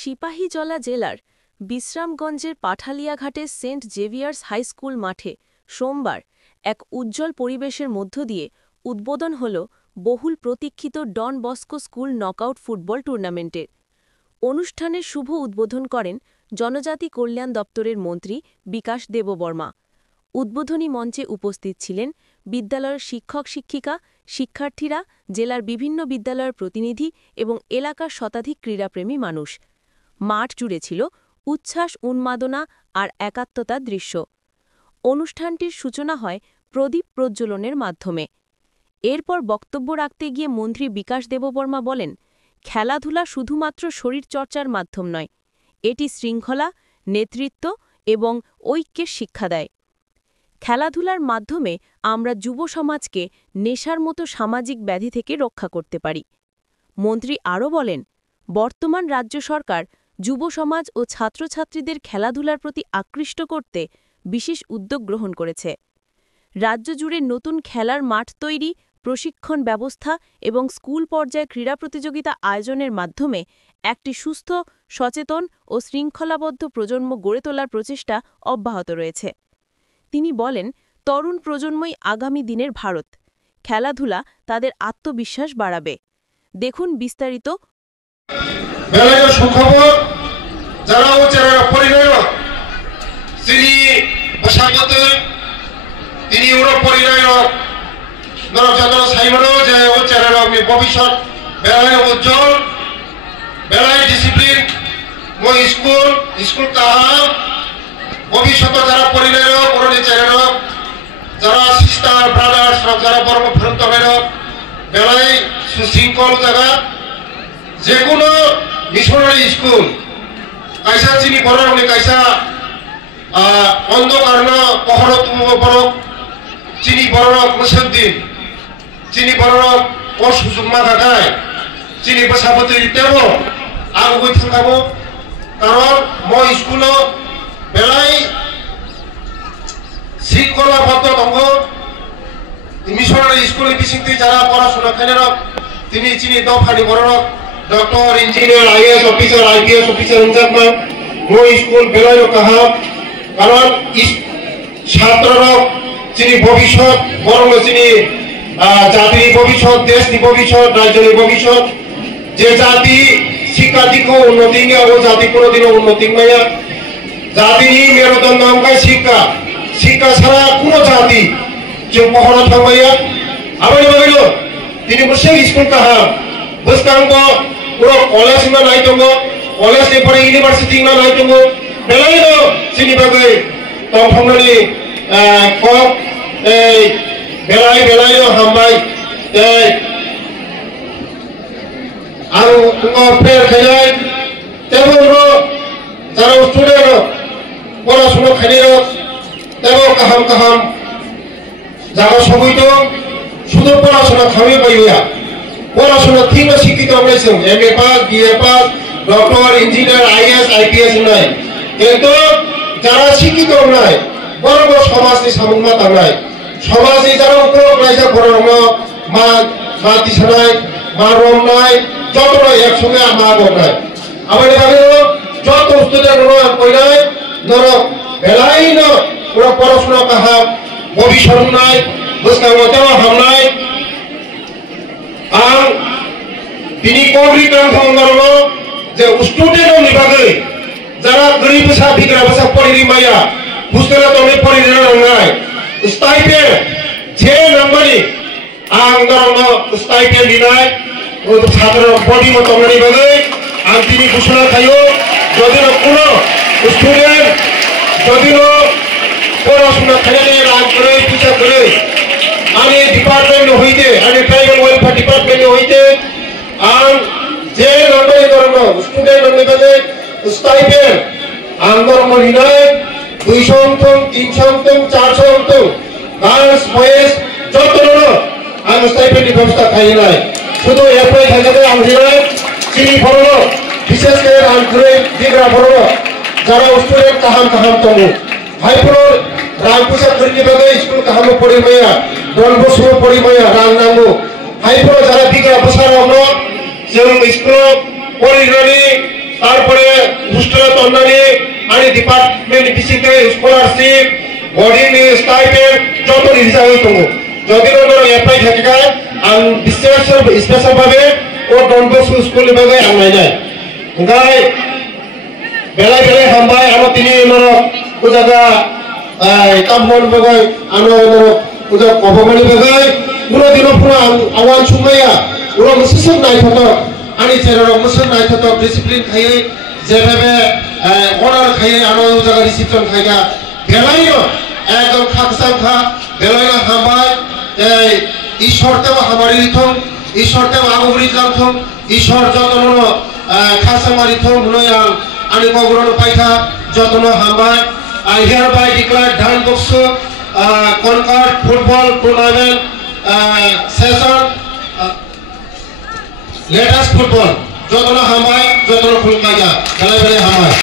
সিপাহীজলা জেলার বিশ্রামগঞ্জের পাঠালিয়াঘাটের Saint Xavier's high school মাঠে সোমবার এক উজ্জ্বল পরিবেশের মধ্য দিয়ে উদ্বোধন হল বহুল প্রতীক্ষিত Don Bosco school knockout football টুর্নামেন্টের। অনুষ্ঠানের শুভ উদ্বোধন করেন জনজাতি কল্যাণ দপ্তরের মন্ত্রী বিকাশ দেববর্মা। উদ্বোধনী মঞ্চে উপস্থিত ছিলেন বিদ্যালয়ের শিক্ষক-শিক্ষিকা, শিক্ষার্থীরা, জেলার বিভিন্ন বিদ্যালয়ের প্রতিনিধি এবং এলাকার শতাধিক ক্রীড়াপ্রেমী মানুষ। মাঠ জুড়ে ছিল উচ্ছ্বাস, উন্মাদনা আর একাত্মতার দৃশ্য। অনুষ্ঠানটির সূচনা হয় প্রদীপ প্রজ্বলনের মাধ্যমে। এরপর বক্তব্য রাখতে গিয়ে মন্ত্রী বিকাশ দেববর্মা বলেন, খেলাধুলা শুধুমাত্র শরীরচর্চার মাধ্যম নয়, এটি শৃঙ্খলা, নেতৃত্ব এবং ঐক্যের শিক্ষা দেয়। খেলাধুলার মাধ্যমে আমরা যুব সমাজকে নেশার মতো সামাজিক ব্যাধি থেকে রক্ষা করতে পারি। মন্ত্রী আরও বলেন, বর্তমান রাজ্য সরকার যুব সমাজ ও ছাত্রছাত্রীদের খেলাধুলার প্রতি আকৃষ্ট করতে বিশেষ উদ্যোগ গ্রহণ করেছে। রাজ্য জুড়ে নতুন খেলার মাঠ তৈরি, প্রশিক্ষণ ব্যবস্থা এবং স্কুল পর্যায়ে ক্রীড়া প্রতিযোগিতা আয়োজনের মাধ্যমে একটি সুস্থ, সচেতন ও শৃঙ্খলাবদ্ধ প্রজন্ম গড়ে তোলার প্রচেষ্টা অব্যাহত রয়েছে। তিনি বলেন, তরুণ প্রজন্মই আগামী দিনের ভারত। খেলাধুলা তাদের আত্মবিশ্বাস বাড়াবে। দেখুন বিস্তারিত। ভবিষ্যৎ বেলায় উজ্জ্বল, বেলায় ডিসিপ্লিন, স্কুল কাহা ভবিষ্যৎ যারা পরিবার পুরনি চেরেন, যারা সিস্টার ব্রাদার্স, যারা বর্ম ফ্রন্তমের বেলায় সুশৃঙ্খল জায়গা, যে কোনো মিশনারি স্কুল কাইসা চিনি বড় কাইসা অন্ধকার পহর তুম বড় চিনি বড় মুসুদ্দিন চিনি বড় ও সুষুম্মা গাগায় চিনি বসাবতী তেব আগুই থাকাবো। কারণ মই স্কুল বেলায় শৃঙ্খলাবদ্ধ দঙ্গ মিশনারি স্কুল বিশিংতি যারা পড়াশোনা খাইলেন তিনি চিনি দফানি বড় doctor, engineer, IAS officer, IPS officer হিসাবে মই স্কুল বেলায় কাহা। কারণ ছাত্রর চিনি ভবিষ্যৎ বড় চিনি জাতির ভবিষ্যৎ, দেশনি ভবিষ্যৎ, রাজ্যের ভবিষ্যৎ। যে জাতি শিক্ষার্থীকে উন্নতি ও জাতি কোনোদিনও উন্নতি মাইয়া জাতির মেরুদণ্ড অঙ্কায় শিক্ষা, শিক্ষা ছাড়া কোনো জাতি যে পহরা থামাইয়া আবার ভাবিল তিনি বসে স্কুল কাহা বুঝতাঙ্গ পুরো কলেজ না নাই দঙ্গ, কলেজ পরে ইউনিভার্সিটি না নাই দঙ্গ বেলাই চিনি বাগে তখননি কক এই বেলায় বেলায় হামবাই আর ফের খেলায় তেমন যারা স্টুডেন্ট পড়াশোনা খাইল তেমন কাহাম কাহাম যারা সবই তো শুধু পড়াশোনা খামে পাইয়া পড়াশোনা ঠিক শিক্ষিত হয়েছে, M A pass, BA pass, doctor, engineer, IAS, IPS নাই, কিন্তু যারা শিক্ষিত নাই বড় বড় সমাজে সামগ্রী নাই, সমাজে যারা উপর রাইজা বড় মা মা দিশা নাই, মা রম নাই, যত একসঙ্গে মা বোন নাই। আবার যত স্টুডেন্ট কইলাই ধর বেলাই পুরো পড়াশোনা কাহা ভবিষ্যৎ নাই, বুঝতাম হামনাই আর তিনি কবিতার সংগ্রাম যে স্টুডেন্ট বিভাগে যারা গরিব ভাষা বিগ্রা ভাষা পড়ি মাইয়া বুঝতে তুমি পড়ি নাই স্টাইপে যে নাম্বারি আন্দোলন স্টাইপে দিনাই ও ছাত্র বডি মতো বিভাগে আর তিনি ঘোষণা খাইও যদি কোনো স্টুডেন্ট যদি পড়াশোনা খাইলে রাগ করে পিছা করে আমি ডিপার্টমেন্ট হইতে আমি ট্রাইবাল ওয়েলফেয়ার ডিপার্টমেন্ট হইতে আর যে নম্বরে ধরন স্টুডেন্ট বিভাগে স্টাইপেন্ড আন্দোলন হিনায় 200 অন্তম, 300 অন্তম, 400 অন্তম গার্লস বয়েজ যত আমি স্টাইপেন্ডের ব্যবস্থা খাই নাই। শুধু এরপরে খাইতে আমি চিনি ভরল বিশেষ করে আন্তরে দিগরা ভরল যারা স্টুডেন্ট কাহাম কাহাম তমু ভাইপুর রামপুষা বিভাগে স্কুল কাহাম পড়ি মাইয়া দলবসু পড়ি মাইয়া রাং নাঙ্গু ভাইপুর যারা দিগরা বসার আমরা যে স্কুল পড়ি তারপরে হোস্টেল তন্নানি आणि ডিপার্টমেন্ট বিসিতে স্কলারশিপ boarding stipend যত নির্দিষ্ট হইতো যদি ওদের এপ্লাই থাকে আন স্পেশাল ভাবে ও ডন বস্কো স্কুল ভাবে আনাই যায় গাই বেলায় বেলায় হামবাই আনো তিনি ও জায়গা কামবন বাগাই আনো ওজা অপমানি বাগাই পুরো দিন পুরো আওয়ান সুমাইয়া ওরা মুসিসব নাই থাকো আনি চেরা মুসিসব নাই থাকো ডিসিপ্লিন খাইয়ে যেভাবে অর্ডার খাইয়ে আনো ও জায়গা রিসিপশন খাইয়া বেলাইও একদম খাকসাম খা বেলাইনা হামবাই ঈশ্বরতেও হামারি থম ঈশ্বরতেও আগবরি জানথম ঈশ্বর যতন খাসামারি থম নুয়াং আনি বগুরন পাইখা যতন হামবাই I hereby declare Dhan Bokso Concord Football Tournament session latest football. Jotona hamai, jotona fulkaya, kalai bale hamai.